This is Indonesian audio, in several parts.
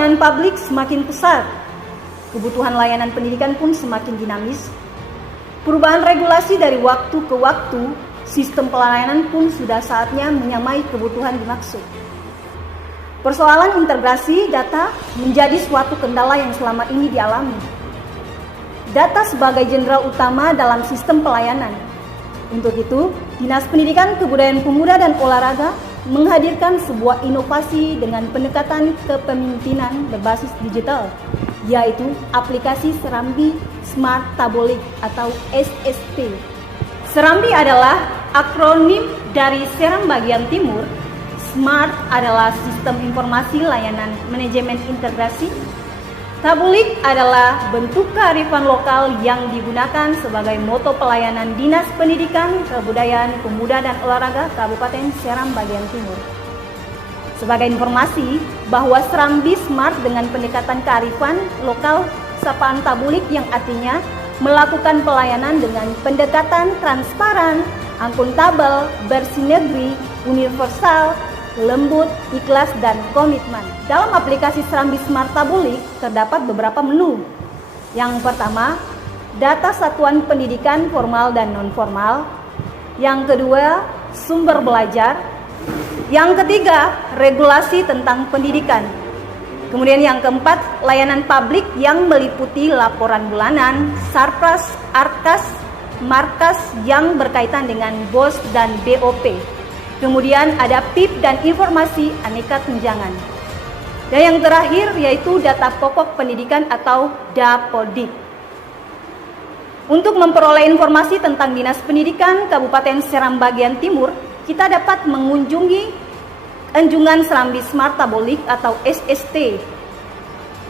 pelayanan publik semakin pesat. Kebutuhan layanan pendidikan pun semakin dinamis. Perubahan regulasi dari waktu ke waktu, sistem pelayanan pun sudah saatnya menyamai kebutuhan dimaksud. Persoalan integrasi data menjadi suatu kendala yang selama ini dialami. Data sebagai jenderal utama dalam sistem pelayanan. Untuk itu, Dinas Pendidikan, Kebudayaan Pemuda dan Olahraga menghadirkan sebuah inovasi dengan pendekatan kepemimpinan berbasis digital, yaitu aplikasi Serambi Smart Tabolik atau SST. Serambi adalah akronim dari Seram Bagian Timur. Smart adalah sistem informasi layanan manajemen integrasi. Tabolik adalah bentuk kearifan lokal yang digunakan sebagai moto pelayanan Dinas Pendidikan, Kebudayaan, Pemuda dan Olahraga Kabupaten Seram Bagian Timur. Sebagai informasi bahwa Serambi Smart dengan pendekatan kearifan lokal sapaan Tabolik yang artinya melakukan pelayanan dengan pendekatan transparan, akuntabel, bersinergi, universal, lembut, ikhlas, dan komitmen. Dalam aplikasi Serambi Smart Tabolik terdapat beberapa menu. Yang pertama, data satuan pendidikan formal dan non-formal. Yang kedua, sumber belajar. Yang ketiga, regulasi tentang pendidikan. Kemudian yang keempat, layanan publik yang meliputi laporan bulanan, Sarpras, Arkas, Markas yang berkaitan dengan BOS dan BOP. Kemudian ada PIP dan informasi aneka tunjangan. Dan yang terakhir yaitu data pokok pendidikan atau Dapodik. Untuk memperoleh informasi tentang Dinas Pendidikan Kabupaten Seram Bagian Timur, kita dapat mengunjungi anjungan Serambi Smart Tabolik atau SST.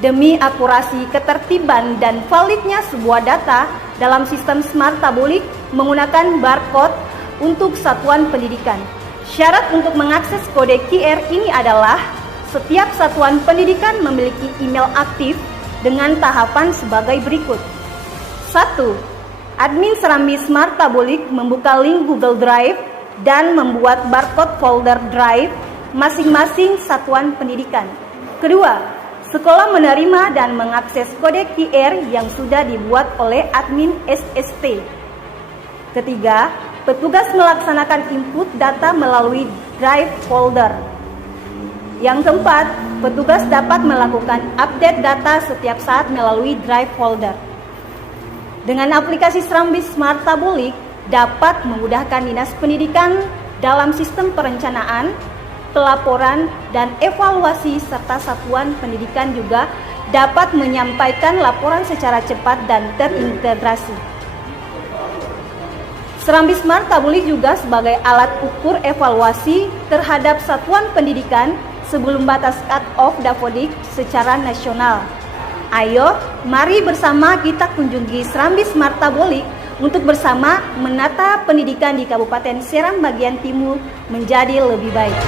Demi akurasi, ketertiban, dan validnya sebuah data dalam sistem Smart Tabolik menggunakan barcode untuk satuan pendidikan. Syarat untuk mengakses kode QR ini adalah setiap satuan pendidikan memiliki email aktif dengan tahapan sebagai berikut. 1. Admin Serambi Smart Tabolik membuka link Google Drive dan membuat barcode folder drive masing-masing satuan pendidikan. Kedua, sekolah menerima dan mengakses kode QR yang sudah dibuat oleh admin SST. Ketiga, petugas melaksanakan input data melalui drive folder. Yang keempat, petugas dapat melakukan update data setiap saat melalui drive folder. Dengan aplikasi Serambi Smart Tabolik dapat memudahkan Dinas Pendidikan dalam sistem perencanaan, pelaporan, dan evaluasi serta satuan pendidikan juga dapat menyampaikan laporan secara cepat dan terintegrasi. Serambi Smart Tabolik juga sebagai alat ukur evaluasi terhadap satuan pendidikan sebelum batas cut-off Dapodik secara nasional. Ayo, mari bersama kita kunjungi Serambi Smart Tabolik untuk bersama menata pendidikan di Kabupaten Seram Bagian Timur menjadi lebih baik.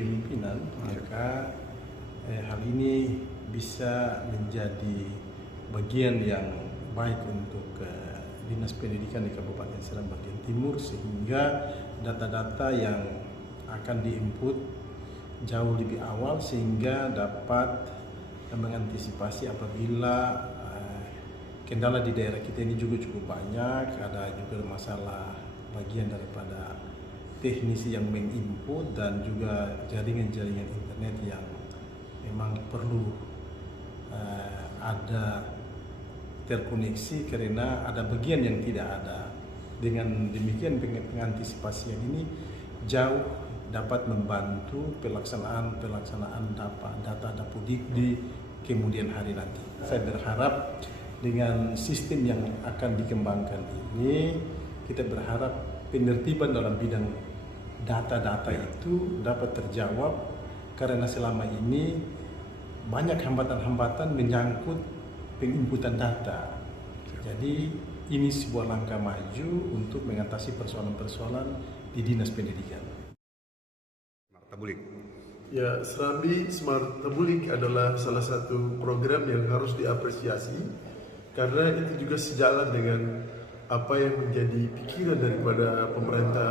kepemimpinan, maka hal ini bisa menjadi bagian yang baik untuk Dinas Pendidikan di Kabupaten Seram bagian Timur, sehingga data-data yang akan diinput jauh lebih awal sehingga dapat mengantisipasi apabila kendala di daerah kita ini juga cukup banyak, ada juga masalah bagian daripada teknisi yang menginput dan juga jaringan-jaringan internet yang memang perlu ada terkoneksi karena ada bagian yang tidak ada. Dengan demikian pengantisipasian ini jauh dapat membantu pelaksanaan data Dapodik di kemudian hari nanti. Saya berharap dengan sistem yang akan dikembangkan ini, kita berharap penertiban dalam bidang data-data itu dapat terjawab karena selama ini banyak hambatan-hambatan menyangkut penginputan data. Jadi ini sebuah langkah maju untuk mengatasi persoalan-persoalan di Dinas Pendidikan. Tabulik. Ya, Serambi Smart Tabulik adalah salah satu program yang harus diapresiasi karena itu juga sejalan dengan apa yang menjadi pikiran daripada pemerintah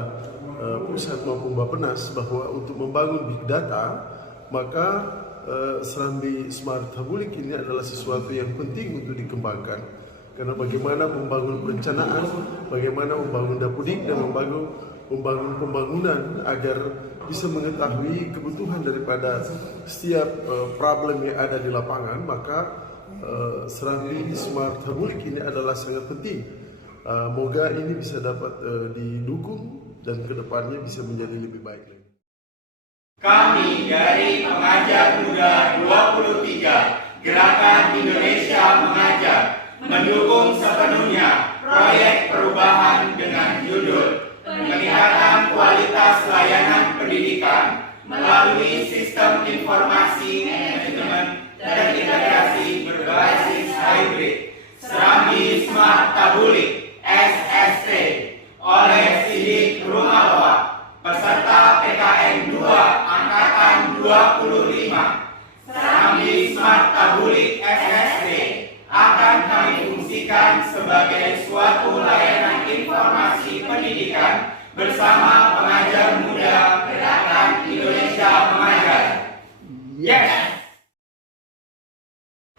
pusat maupun Bappenas bahwa untuk membangun big data maka Serambi Smart Tabulik ini adalah sesuatu yang penting untuk dikembangkan. Karena bagaimana membangun perencanaan, bagaimana membangun Dapodik dan membangun pembangunan agar bisa mengetahui kebutuhan daripada setiap problem yang ada di lapangan, maka Serambi Smart Tabulik ini adalah sangat penting. Moga ini bisa dapat didukung dan kedepannya bisa menjadi lebih baik lagi. Kami dari Pengajar Muda 23 Gerakan Indonesia Mengajar mendukung sepenuhnya proyek perubahan dengan judul Peningkatan Kualitas Layanan Pendidikan melalui Sistem Informasi Manajemen dan Integrasi Berbasis Hybrid Serambi Smart Tabulik SST oleh Sidik Rumawa peserta PKN 2 Angkatan 25. Serambi Smart Tabulik SST akan kami fungsikan sebagai suatu layanan informasi pendidikan bersama pengajar muda Gerakan Indonesia Mengajar. Yes!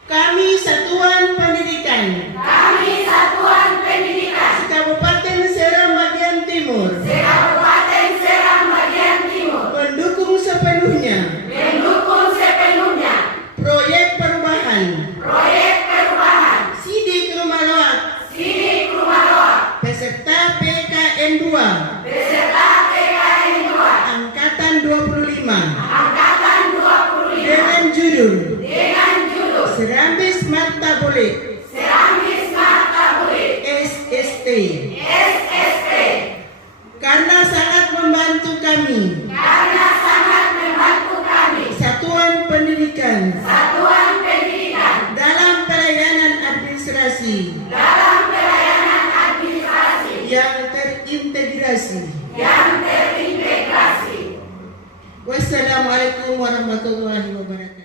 Kami Satuan Pendidikan. Kami Satuan Pendidikan. Kabupaten Seram bagian Timur. Kabupaten Seram bagian Timur. Mendukung sepenuhnya. Mendukung sepenuhnya. Proyek perubahan. Proyek perubahan. Sidik Rumawa. Sidik Rumawa. Peserta PKN 2. Peserta PKN 2. Angkatan 25. Angkatan 25. Dengan judul. Dengan judul Serambi Smart Tabulik. Serambi Smart Tabulik SST. SST. Karena sangat membantu kami. Karena sangat membantu kami. Satuan Pendidikan. Satuan Pendidikan. Dalam pelayanan administrasi. Dalam pelayanan administrasi. Yang terintegrasi. Yang terintegrasi. Wassalamualaikum warahmatullahi wabarakatuh.